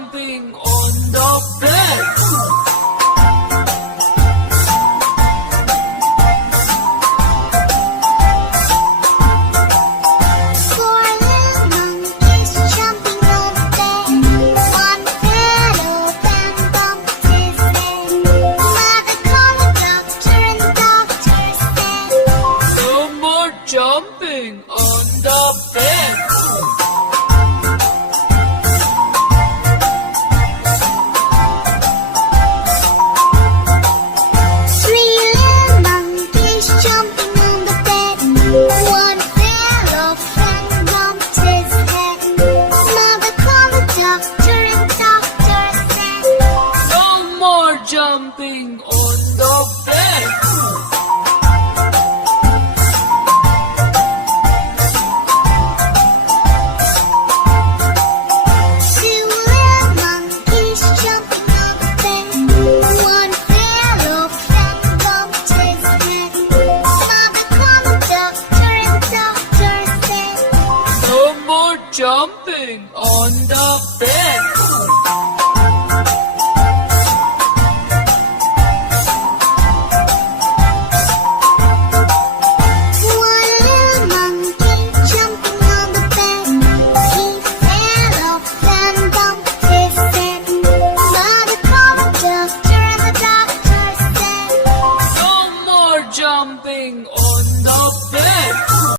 jumping on the bed. Four little monkeys jumping on the bed. One fell off and bumped his head. Mother called the doctor and the doctor said, No more jumping on the bed. Three little monkeys jumping on the bed. One fell off and bumped his head. Mother called the doctor and the doctor said, No more jumping on the bed. Two little monkeys jumping on the bed. One fell off and bumped his head. Mother called the doctor and the doctor said, No more jumping on the bed. One little monkey jumping on the bed. He fell off and bumped his head. Mother called the doctor and the doctor said, No more jumping on the bed.